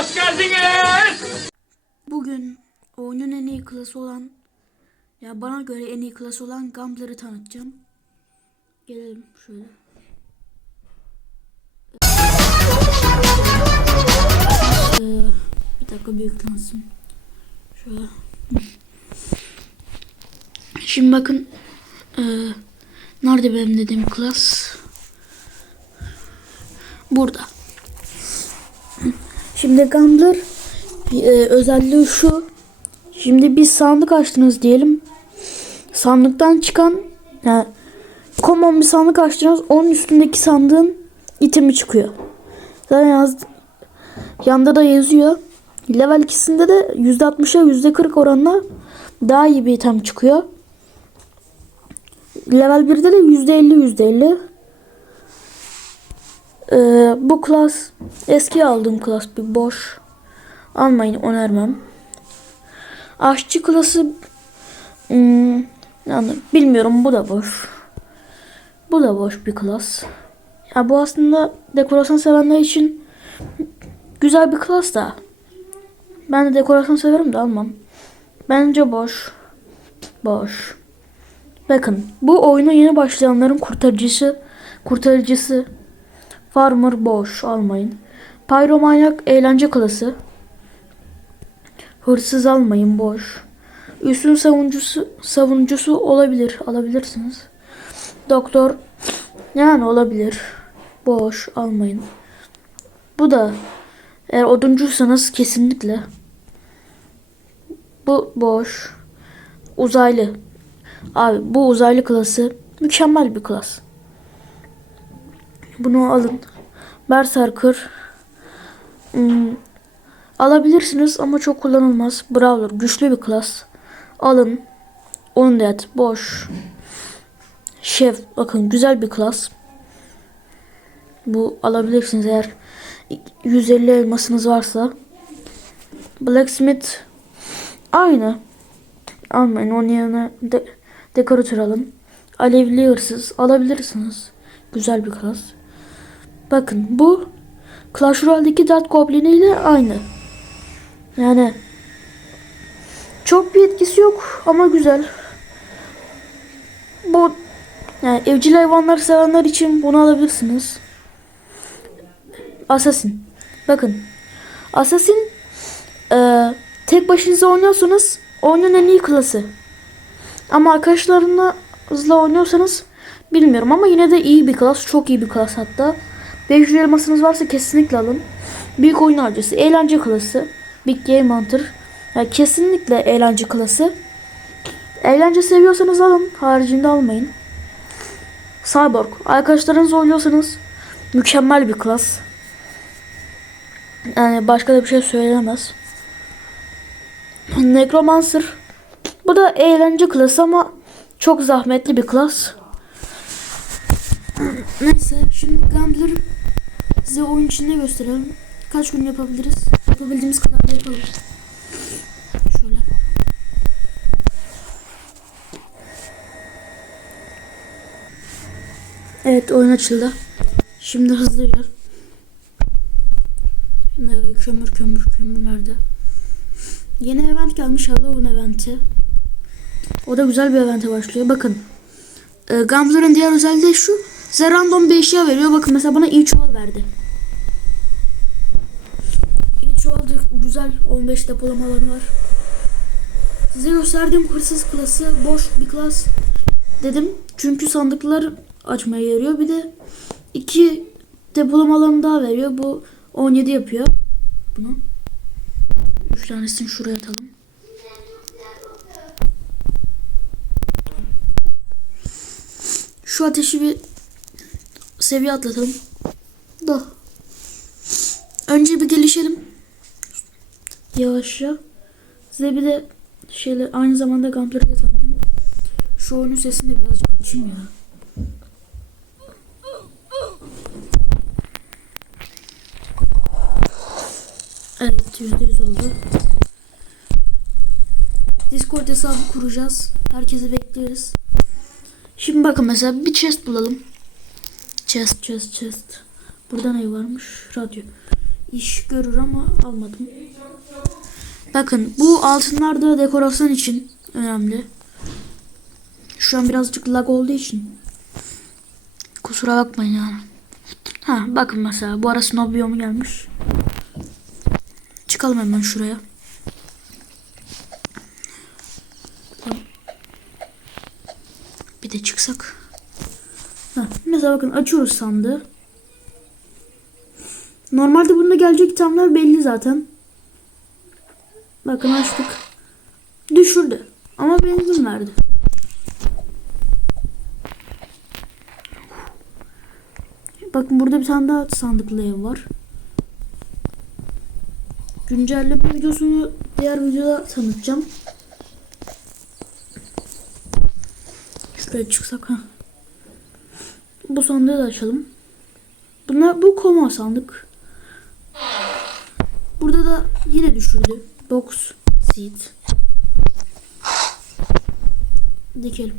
Hoş geldiniz. Bugün oyunun en iyi klası olan ya bana göre en iyi klası olan Gambler'ı tanıtacağım. Gelelim şöyle. Ee, bir dakika büyüklansın. Şöyle. Şimdi bakın ee, nerede benim dediğim klas? Burada. Şimdi Gambler e, özelliği şu. Şimdi bir sandık açtınız diyelim. Sandıktan çıkan yani common bir sandık açtınız. Onun üstündeki sandığın itemi çıkıyor. Zaten yaz, yanda da yazıyor. Level 2'sinde de %60'a %40 oranla daha iyi bir item çıkıyor. Level 1'de de %50 %50. Ee, bu klas eski aldığım klas bir boş. Almayın önermem. Aşçı klası hmm, yani bilmiyorum bu da boş. Bu da boş bir klas. Ya bu aslında dekorasyon sevenler için güzel bir klas da. Ben de dekorasyon severim de almam. Bence boş. Boş. Bakın bu oyuna yeni başlayanların kurtarıcısı kurtarıcısı Farmer boş almayın. Pyromanyak eğlence klası. Hırsız almayın boş. Üstün savunucusu savunucusu olabilir. Alabilirsiniz. Doktor yani olabilir. Boş almayın. Bu da eğer oduncuysanız kesinlikle. Bu boş. Uzaylı. Abi bu uzaylı klası mükemmel bir klas. Bunu alın. Berserker. Hmm, alabilirsiniz ama çok kullanılmaz. Brawler güçlü bir klas. Alın. Undead boş. Şef bakın güzel bir klas. Bu alabilirsiniz eğer 150 elmasınız varsa. Blacksmith aynı. Almayın onun yerine de, dekoratör alın. Alevli hırsız alabilirsiniz. Güzel bir klas. Bakın bu Clash Royale'deki Dart Goblin ile aynı. Yani çok bir etkisi yok ama güzel. Bu yani evcil hayvanlar sevenler için bunu alabilirsiniz. Assassin. Bakın. Assassin e, tek başınıza oynuyorsanız oyunun en iyi klası. Ama arkadaşlarınla hızla oynuyorsanız bilmiyorum ama yine de iyi bir klas. Çok iyi bir klas hatta. 500 elmasınız varsa kesinlikle alın. Büyük oyun avcısı, eğlence klası, Big Game Hunter. Yani kesinlikle eğlence klası. Eğlence seviyorsanız alın, haricinde almayın. Cyborg, arkadaşlarınız oynuyorsanız mükemmel bir klas. Yani başka da bir şey söylenemez. Necromancer. Bu da eğlence klası ama çok zahmetli bir klas. Neyse şimdi Gambler'ı size oyun içinde gösterelim. Kaç gün yapabiliriz? Yapabildiğimiz kadar da yapalım. Şöyle. Evet oyun açıldı. Şimdi hızlıca. Şimdi kömür kömür kömür nerede? Yeni event gelmiş Halloween eventi. O da güzel bir evente başlıyor. Bakın. E, Gambler'ın diğer özelliği şu. Size random bir eşya veriyor. Bakın mesela bana iyi çuval verdi. İyi çuval da güzel 15 depolama alanı var. Size gösterdiğim hırsız klası boş bir klas dedim. Çünkü sandıklar açmaya yarıyor. Bir de iki depolama alanı daha veriyor. Bu 17 yapıyor. Bunu. 3 tanesini şuraya atalım. Şu ateşi bir seviye atlatalım. Da. Önce bir gelişelim. Yavaşça. Size bir de şeyler aynı zamanda Gunplay'ı da tanıtayım. Şu oyunun sesini de birazcık açayım ya. Evet %100 oldu. Discord hesabı kuracağız. Herkesi bekleriz. Şimdi bakın mesela bir chest bulalım. Chest chest chest. Burada ne varmış? Radyo. iş görür ama almadım. Bakın bu altınlar da dekorasyon için önemli. Şu an birazcık lag olduğu için. Kusura bakmayın yani. Ha bakın mesela bu ara snow biyomu gelmiş. Çıkalım hemen şuraya. Bir de çıksak. Ha, mesela bakın açıyoruz sandığı. Normalde bunda gelecek itemler belli zaten. Bakın açtık. Düşürdü. Ama benzin verdi. Bakın burada bir tane daha sandıklı ev var. Güncelleme videosunu diğer videoda tanıtacağım. Şuraya çıksak ha. Bu sandığı da açalım. Bunlar bu koma sandık. Burada da yine düşürdü. Box seed. Dikelim.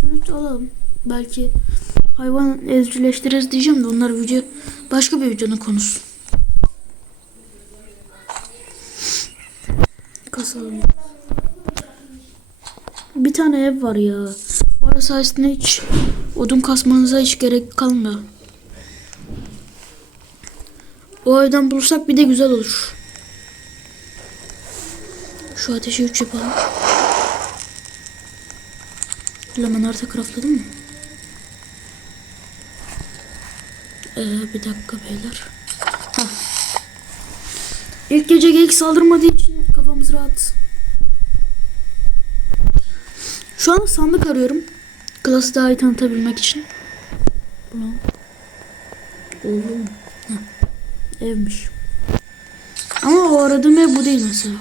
Süt alalım. Belki hayvan evcilleştiririz diyeceğim de onlar video başka bir videonun konusu. Kasalım. Bir tane ev var ya. O ev sayesinde hiç odun kasmanıza hiç gerek kalmıyor. O evden bulursak bir de güzel olur. Şu ateşi üç yapalım. Hemen harita craftladın mı? Ee, bir dakika beyler. Hah. İlk gece geyik saldırmadığı için kafamız rahat. Şu an sandık arıyorum. Klası daha iyi tanıtabilmek için. Ulan. Oğlum. Evmiş. Ama o aradığım ev bu değil mesela.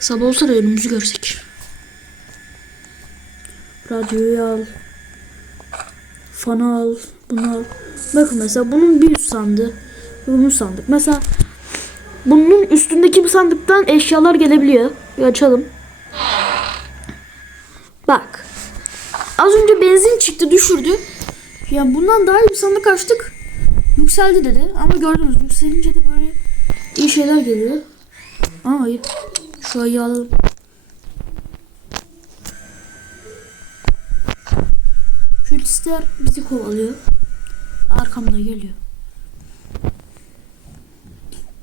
Sabah olsa da önümüzü görsek. Radyoyu al. Fanı al. Bunu al. Bakın mesela bunun bir üst sandığı. Bunun sandık. Mesela bunun üstündeki bir sandıktan eşyalar gelebiliyor. Bir açalım. Bak. Az önce benzin çıktı düşürdü. Yani bundan daha iyi bir sandık açtık. Yükseldi dedi. Ama gördünüz yükselince de böyle iyi şeyler geliyor. Ama hayır. Şu ayı alalım. Kültistler bizi kovalıyor. Arkamda geliyor.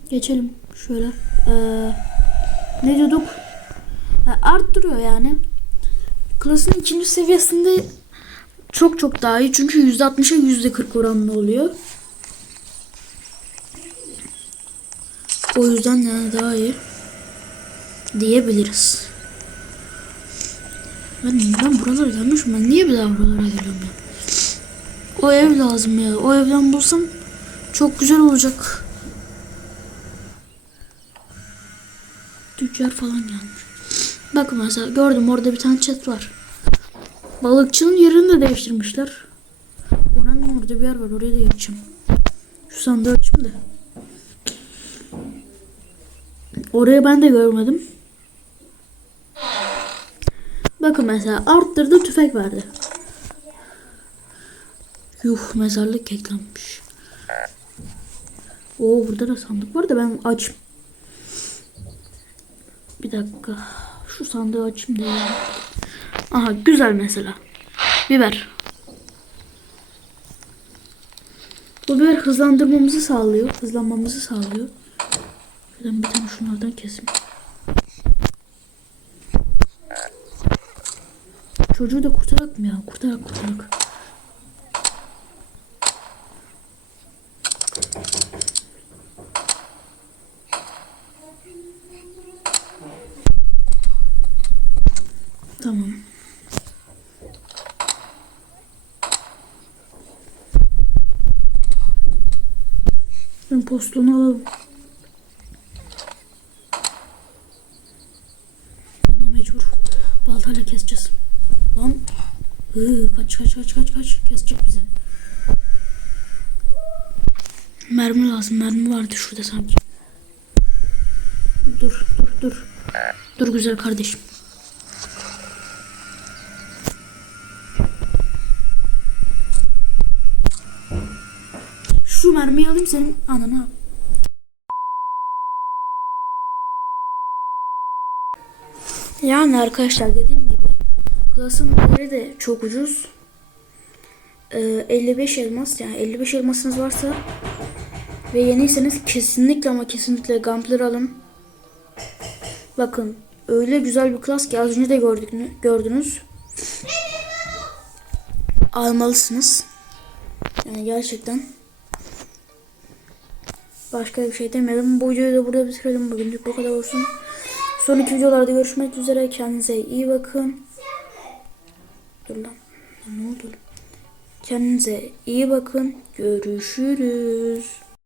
Geçelim şöyle. Ee, ne diyorduk? Ha, arttırıyor yani. Klasın ikinci seviyesinde çok çok daha iyi. Çünkü %60'a %40 oranlı oluyor. O yüzden yani daha iyi diyebiliriz. Ben, ben buralara gelmişim. Ben niye bir daha buralara geliyorum ya? O ev lazım ya. O evden bulsam çok güzel olacak. Tüccar falan gelmiş. Bakın mesela gördüm orada bir tane chat var. Balıkçının yerini de değiştirmişler. Oranın orada bir yer var. Oraya da geçeceğim. Şu sandığı açayım da. Orayı ben de görmedim. Bakın mesela arttırdı tüfek verdi. Yuh mezarlık eklenmiş. Oo burada da sandık var da ben aç. Bir dakika. Şu sandığı açayım da. Aha güzel mesela. Biber. Bu biber hızlandırmamızı sağlıyor. Hızlanmamızı sağlıyor. Şuradan bir tane şunlardan kesin. Çocuğu da kurtarak mı ya? Kurtarak kurtarak. Ben postunu alalım. Buna mecbur. Baltayla keseceğiz. Lan. Hı, kaç kaç kaç kaç kaç. Kesecek bizi. Mermi lazım. Mermi vardı şurada sanki. Dur dur dur. Dur güzel kardeşim. Alayım senin ananı al. Yani arkadaşlar dediğim gibi klasın değeri de çok ucuz. Ee, 55 elmas yani 55 elmasınız varsa ve yeniyseniz kesinlikle ama kesinlikle Gambler alın. Bakın öyle güzel bir klas ki az önce de gördük, gördünüz. Almalısınız. Yani gerçekten. Başka bir şey demeyelim. Bu videoyu da burada bitirelim. Bugünlük bu kadar olsun. Sonraki videolarda görüşmek üzere. Kendinize iyi bakın. Dur lan. Ne oldu? Kendinize iyi bakın. Görüşürüz.